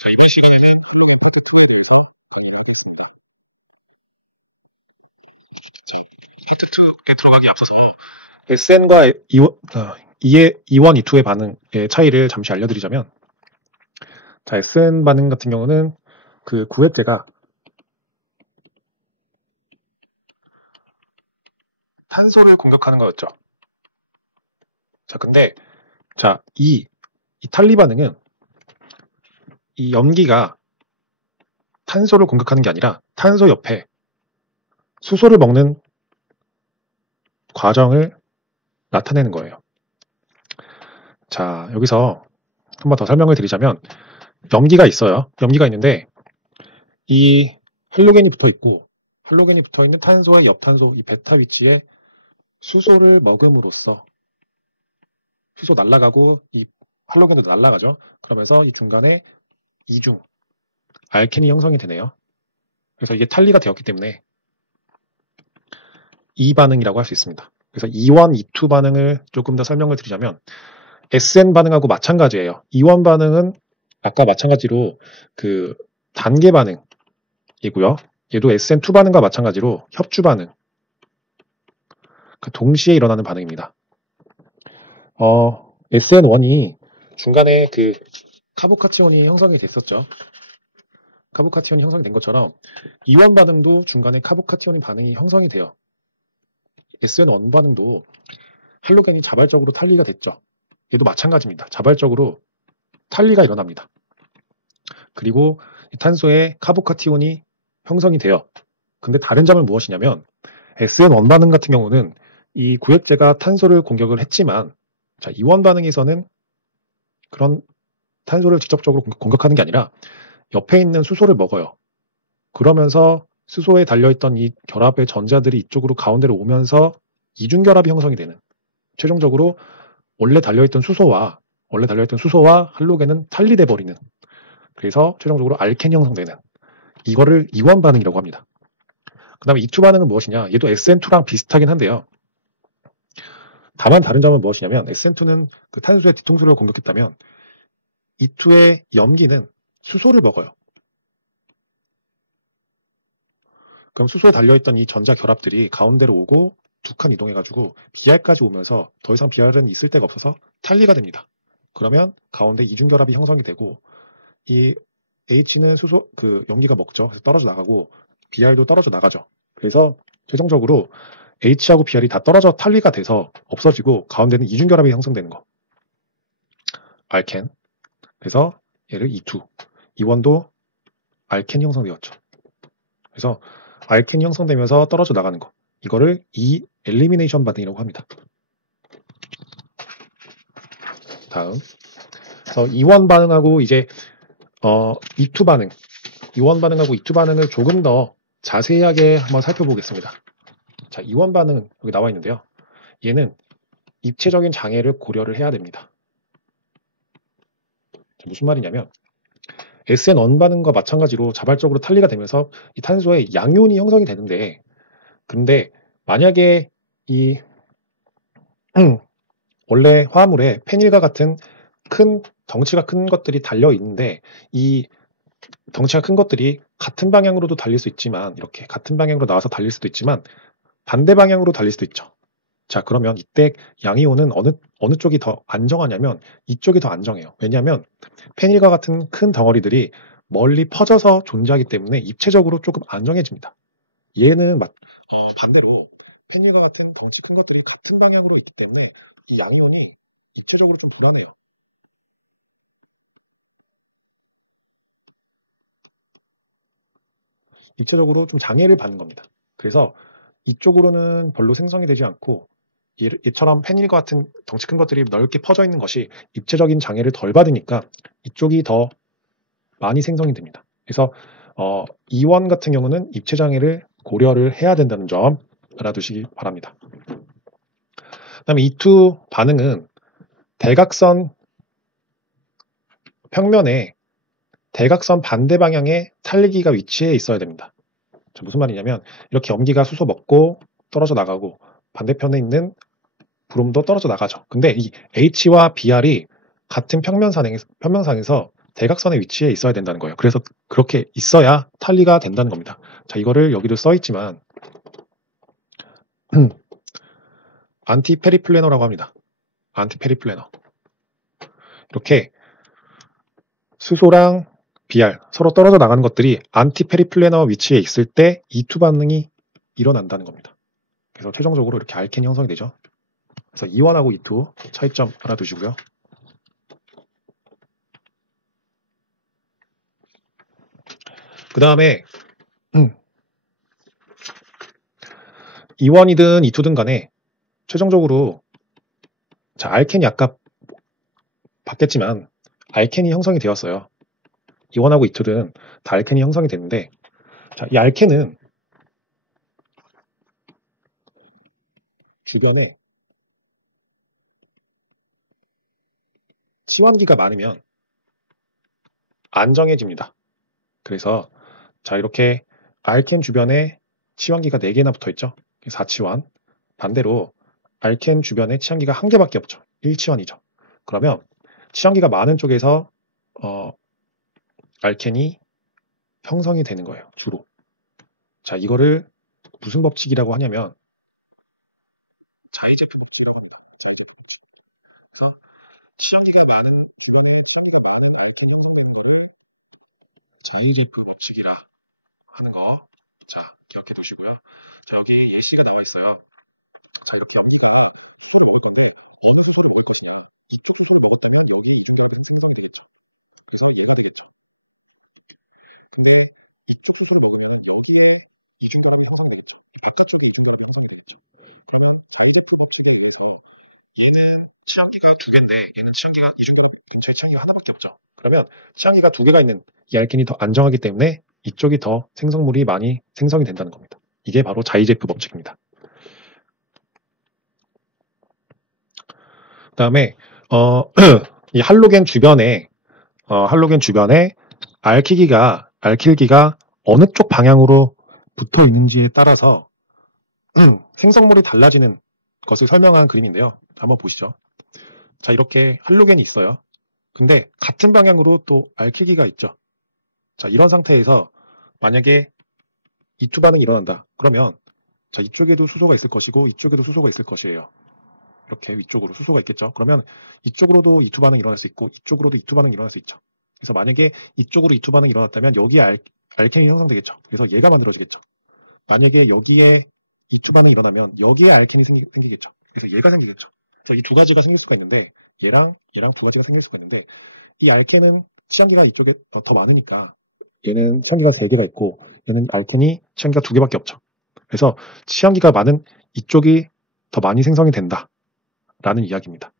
자, 이번 시간에는 할로겐 파트 2에 대해서 강의를 하겠습니다. 자, 파트 2에 들어가기 앞서서 SN과 E1, E2의 반응의 차이를 잠시 알려드리자면, 자, SN 반응 같은 경우는 그 구획제가 탄소를 공격하는 거였죠. 자, 근데 이 탈리 반응은 이 염기가 탄소를 공격하는 게 아니라 탄소 옆에 수소를 먹는 과정을 나타내는 거예요. 자, 여기서 한 번 더 설명을 드리자면, 염기가 있어요. 염기가 있는데 이 할로겐이 붙어 있고, 할로겐이 붙어 있는 탄소의 옆탄소, 이 베타 위치에 수소를 먹음으로써 수소 날아가고 이 할로겐도 날아가죠. 그러면서 이 중간에 이중 알켄이 형성이 되네요. 그래서 이게 탈리가 되었기 때문에 E 반응이라고 할 수 있습니다. 그래서 E1, E2 반응을 조금 더 설명을 드리자면, SN 반응하고 마찬가지예요. E1 반응은 아까 마찬가지로 그 단계 반응이고요. 얘도 SN2 반응과 마찬가지로 협주 반응, 동시에 일어나는 반응입니다. SN1이 중간에 그 카보카티온이 형성이 됐었죠. 카보카티온이 형성이 된 것처럼 E1 반응도 중간에 카보카티온 반응이 형성이 돼요. SN1 반응도 할로겐이 자발적으로 탈리가 됐죠. 얘도 마찬가지입니다. 자발적으로 탈리가 일어납니다. 그리고 이 탄소에 카보카티온이 형성이 돼요. 근데 다른 점은 무엇이냐면, SN1 반응 같은 경우는 이 구획제가 탄소를 공격을 했지만, 자, E1 반응에서는 그런 탄소를 직접적으로 공격하는 게 아니라 옆에 있는 수소를 먹어요. 그러면서 수소에 달려있던 이 결합의 전자들이 이쪽으로 가운데로 오면서 이중결합이 형성이 되는, 최종적으로 원래 달려있던 수소와 할로겐은 탈리돼 버리는, 그래서 최종적으로 알켄이 형성되는, 이거를 E1 반응이라고 합니다. 그 다음에 E2 반응은 무엇이냐? 얘도 SN2랑 비슷하긴 한데요. 다만 다른 점은 무엇이냐면, SN2는 그 탄소의 뒤통수를 공격했다면 E2의 염기는 수소를 먹어요. 그럼 수소에 달려있던 이 전자 결합들이 가운데로 오고 두 칸 이동해가지고 Br까지 오면서 더 이상 Br은 있을 데가 없어서 탈리가 됩니다. 그러면 가운데 이중결합이 형성이 되고, 이 H는 수소, 그 염기가 먹죠. 그래서 떨어져 나가고 Br도 떨어져 나가죠. 그래서 최종적으로 H하고 Br이 다 떨어져 탈리가 돼서 없어지고 가운데는 이중결합이 형성되는 거. 알켄. 그래서 얘를 E2. E1도 알켄이 형성되었죠. 그래서 알켄이 형성되면서 떨어져 나가는 거. 이거를 E 엘리미네이션 반응이라고 합니다. 다음. 그래서 E1 반응하고 이제 E2 반응. E1 반응하고 E2 반응을 조금 더 자세하게 한번 살펴보겠습니다. 자, E1 반응은 여기 나와 있는데요. 얘는 입체적인 장애를 고려를 해야 됩니다. 자, 무슨 말이냐면, SN1 반응과 마찬가지로 자발적으로 탈리가 되면서 이 탄소에 양이온이 형성이 되는데, 근데 만약에 이 원래 화합물에 페닐과 같은 큰 덩치가 큰 것들이 달려 있는데, 이 덩치가 큰 것들이 같은 방향으로도 달릴 수 있지만, 이렇게 같은 방향으로 나와서 달릴 수도 있지만 반대 방향으로 달릴 수도 있죠. 자, 그러면 이때 양이온은 어느 쪽이 더 안정하냐면 이쪽이 더 안정해요. 왜냐하면 페닐과 같은 큰 덩어리들이 멀리 퍼져서 존재하기 때문에 입체적으로 조금 안정해집니다. 얘는 반대로 페닐과 같은 덩치 큰 것들이 같은 방향으로 있기 때문에 이 양이온이 입체적으로 좀 불안해요. 입체적으로 좀 장애를 받는 겁니다. 그래서 이쪽으로는 별로 생성이 되지 않고, 얘처럼 페닐과 같은 덩치 큰 것들이 넓게 퍼져 있는 것이 입체적인 장애를 덜 받으니까 이쪽이 더 많이 생성이 됩니다. 그래서 E1 같은 경우는 입체 장애를 고려를 해야 된다는 점 알아두시기 바랍니다. 그다음에 E2 반응은 대각선 평면에 대각선 반대 방향에 탈리기가 위치해 있어야 됩니다. 자, 무슨 말이냐면, 이렇게 염기가 수소 먹고 떨어져 나가고 반대편에 있는 브롬도 떨어져 나가죠. 근데 이 H와 Br이 같은 평면상에서 대각선의 위치에 있어야 된다는 거예요. 그래서 그렇게 있어야 탈리가 된다는 겁니다. 자, 이거를 여기도 써 있지만 안티페리플래너라고 합니다. 안티페리플래너. 이렇게 수소랑 BR 서로 떨어져 나가는 것들이 안티페리플래너 위치에 있을 때 E2 반응이 일어난다는 겁니다. 그래서 최종적으로 이렇게 알켄이 형성이 되죠. 그래서 E1하고 E2 차이점 알아두시고요. 그 다음에 E1이든 E2든 간에 최종적으로 자, 알켄이 아까 봤겠지만 알켄이 형성이 되었어요. E1하고 E2든 다 알켄이 형성이 됐는데 자, 이 알켄은 주변에 치환기가 많으면 안정해집니다. 그래서 자, 이렇게 알켄 주변에 치환기가 4개나 붙어있죠. 4치환. 반대로 알켄 주변에 치환기가 1개밖에 없죠. 1치환이죠. 그러면 치환기가 많은 쪽에서 알켄이 형성이 되는 거예요. 주로. 자, 이거를 무슨 법칙이라고 하냐면 자이제프 법칙이라고 합니다. 자이제프 법칙. 그래서 치환기가 많은 주변에 치환기가 많은 알켄 형성되는 거를 자이제프 법칙이라 하는 거. 자, 기억해 두시고요. 자, 여기 예시가 나와 있어요. 자, 이렇게 염기가 수소를 먹을 건데 어느 수소를 먹을 것이냐. 이쪽 수소를 먹었다면 여기에 이중결합이 생성이 되겠죠. 그래서 얘가 되겠죠. 근데 이쪽 수소를 먹으면 여기에 이중결합이 형성이 되겠죠. 바깥쪽에 이중결합이 형성이 되겠죠. 그러면 자이제프 법칙에 의해서 얘는 치환기가 2개인데 얘는 치환기가 이중결합 근처에 치환기가 하나밖에 없죠. 그러면 치환기가 2개가 있는 이 알켄이 더 안정하기 때문에 이쪽이 더 생성물이 많이 생성이 된다는 겁니다. 이게 바로 자이제프 법칙입니다. 그 다음에 이 할로겐 주변에 알킬기가 어느 쪽 방향으로 붙어 있는지에 따라서 생성물이 달라지는 것을 설명한 그림인데요. 한번 보시죠. 자, 이렇게 할로겐이 있어요. 근데 같은 방향으로 또 알킬기가 있죠. 자, 이런 상태에서 만약에 E2 반응이 일어난다. 그러면 자, 이쪽에도 수소가 있을 것이고 이쪽에도 수소가 있을 것이에요. 이렇게 위쪽으로 수소가 있겠죠. 그러면 이쪽으로도 E2 반응이 일어날 수 있고 이쪽으로도 E2 반응이 일어날 수 있죠. 그래서 만약에 이쪽으로 E2 반응이 일어났다면 여기에 알켄이 형성되겠죠. 그래서 얘가 만들어지겠죠. 만약에 여기에 E2 반응이 일어나면 여기에 알켄이 생기겠죠. 그래서 얘가 생기겠죠. 그래서 이 두 가지가 생길 수가 있는데 얘랑 두 가지가 생길 수가 있는데 이 알켄은 치환기가 이쪽에 더 많으니까 얘는 치환기가 3개가 있고 얘는 알켄이 치환기가 2개밖에 없죠. 그래서 치환기가 많은 이쪽이 더 많이 생성이 된다 라는 이야기입니다.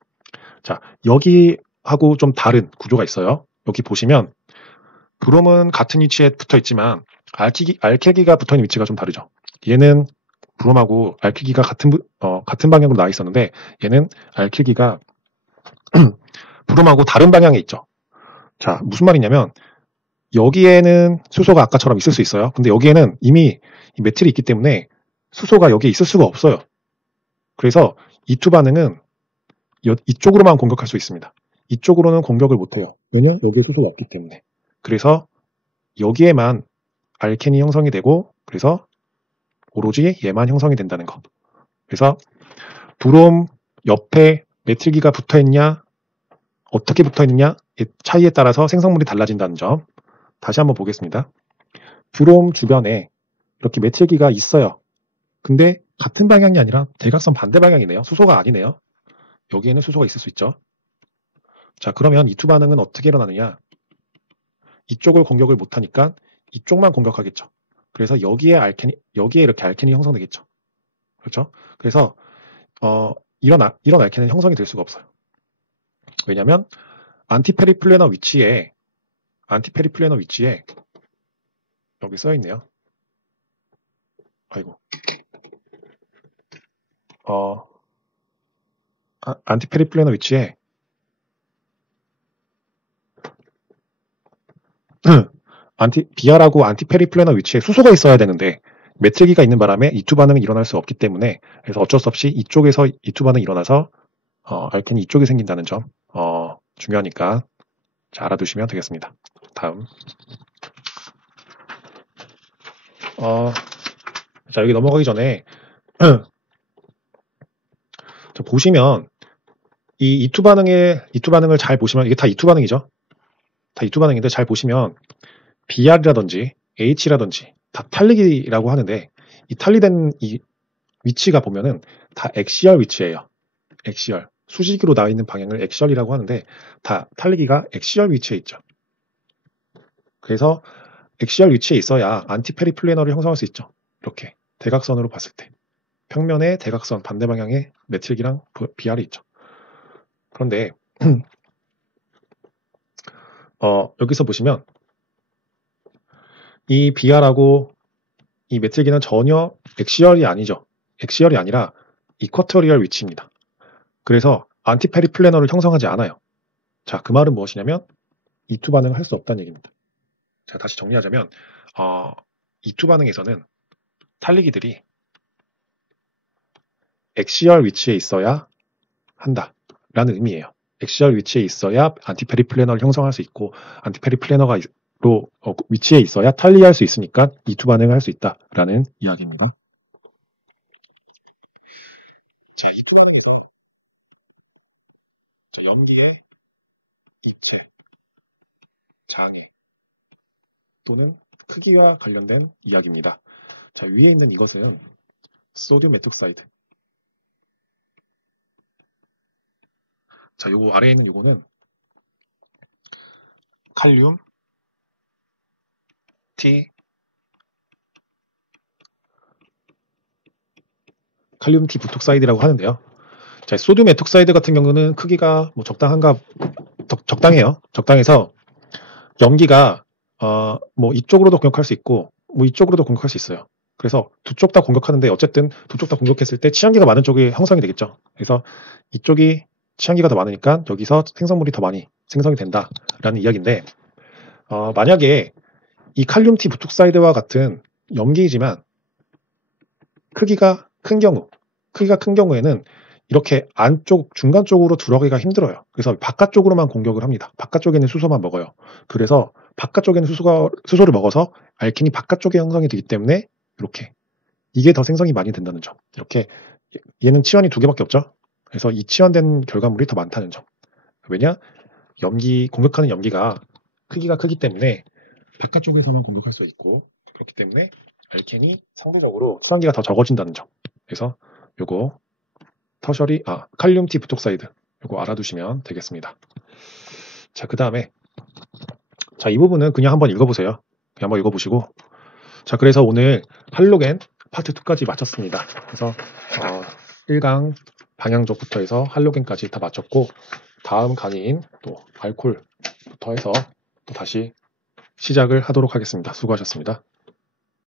자, 여기하고 좀 다른 구조가 있어요. 여기 보시면 브롬은 같은 위치에 붙어 있지만 알킬기가 붙어 있는 위치가 좀 다르죠. 얘는 브롬하고 알킬기가 같은 방향으로 나와 있었는데 얘는 알킬기가 브롬하고 다른 방향에 있죠. 자, 무슨 말이냐면 여기에는 수소가 아까처럼 있을 수 있어요. 근데 여기에는 이미 메틸이 있기 때문에 수소가 여기에 있을 수가 없어요. 그래서 E2 반응은 이쪽으로만 공격할 수 있습니다. 이쪽으로는 공격을 못해요. 왜냐? 여기에 수소가 없기 때문에. 그래서 여기에만 알켄이 형성이 되고 그래서 오로지 얘만 형성이 된다는 거. 그래서 브롬 옆에 메틸기가 붙어있냐 어떻게 붙어있느냐 차이에 따라서 생성물이 달라진다는 점. 다시 한번 보겠습니다. 브롬 주변에 이렇게 메틸기가 있어요. 근데 같은 방향이 아니라 대각선 반대 방향이네요. 수소가 아니네요. 여기에는 수소가 있을 수 있죠. 자, 그러면 E2 반응은 어떻게 일어나느냐? 이쪽을 공격을 못하니까 이쪽만 공격하겠죠. 그래서 여기에 이렇게 알켄이 형성되겠죠. 그렇죠? 그래서 이런 알켄은 형성이 될 수가 없어요. 왜냐하면 안티페리플래너 위치에 여기 써 있네요. 아이고. 안티페리플래너 위치에 비아라고 안티페리플래너 위치에 수소가 있어야 되는데 메틸기가 있는 바람에 E2 반응이 일어날 수 없기 때문에 그래서 어쩔 수 없이 이쪽에서 E2 반응이 일어나서 알켄이 이쪽에 생긴다는 점 중요하니까 자, 알아두시면 되겠습니다. 다음. 자, 여기 넘어가기 전에 자, 보시면 이 E2 반응을 잘 보시면 이게 다 E2 반응이죠. 다 E2 반응인데 잘 보시면 BR이라든지 H라든지 다 탈리기라고 하는데 이 탈리된 이 위치가 보면은 다 엑시얼 위치예요. 엑시얼. 수직으로 나와 있는 방향을 엑시얼이라고 하는데 다 탈리기가 엑시얼 위치에 있죠. 그래서 엑시얼 위치에 있어야 안티페리플래너를 형성할 수 있죠. 이렇게 대각선으로 봤을 때 평면의 대각선 반대 방향에 메틸기랑 BR이 있죠. 그런데 여기서 보시면 이 BR하고 이 메틸기는 전혀 엑시얼이 아니죠. 엑시얼이 아니라 이쿼토리얼 위치입니다. 그래서 안티페리플래너를 형성하지 않아요. 자, 그 말은 무엇이냐면 E2 반응을 할 수 없다는 얘기입니다. 자, 다시 정리하자면 E2 반응에서는 탈리기들이 엑시얼 위치에 있어야 한다라는 의미예요. 엑시얼 위치에 있어야 안티페리플래너를 형성할 수 있고 안티페리플래너가 위치에 있어야 탈리할 수 있으니까 E2 반응을 할 수 있다라는 이야기입니다. 자, E2 반응에서 자, 염기의 입체, 장애 또는 크기와 관련된 이야기입니다. 자, 위에 있는 이것은 소듐 메톡사이드. 자, 요거 아래에 있는 요거는 칼륨 T 부톡사이드라고 하는데요. 자, 소듐 메톡사이드 같은 경우는 크기가 뭐 적당해요. 적당해서 염기가 뭐 이쪽으로도 공격할 수 있고 뭐 이쪽으로도 공격할 수 있어요. 그래서 두 쪽 다 공격하는데 어쨌든 두 쪽 다 공격했을 때 치안기가 많은 쪽이 형성이 되겠죠. 그래서 이쪽이 치안기가 더 많으니까 여기서 생성물이 더 많이 생성이 된다라는 이야기인데 만약에 이 칼륨 T 부톡사이드와 같은 염기이지만 크기가 큰 경우에는 이렇게 안쪽 중간 쪽으로 들어가기가 힘들어요. 그래서 바깥쪽으로만 공격을 합니다. 바깥쪽에 있는 수소만 먹어요. 그래서 바깥쪽에 있는 수소를 먹어서 알킨이 바깥쪽에 형성이 되기 때문에 이렇게 이게 더 생성이 많이 된다는 점. 이렇게 얘는 치원이 2개밖에 없죠. 그래서 이 치원된 결과물이 더 많다는 점. 왜냐? 공격하는 염기가 크기가 크기 때문에 바깥쪽에서만 공격할 수 있고 그렇기 때문에 알켄이 상대적으로 치원기가 더 적어진다는 점. 그래서 요거 칼륨 T 부톡사이드 요거 알아두시면 되겠습니다. 자, 그 다음에 자, 이 부분은 그냥 한번 읽어보세요. 그냥 한번 읽어보시고 자, 그래서 오늘 할로겐 파트 2까지 마쳤습니다. 그래서 1강 방향족부터 해서 할로겐까지 다 마쳤고 다음 강의인 또 알코올부터 해서 또 다시 시작을 하도록 하겠습니다. 수고하셨습니다.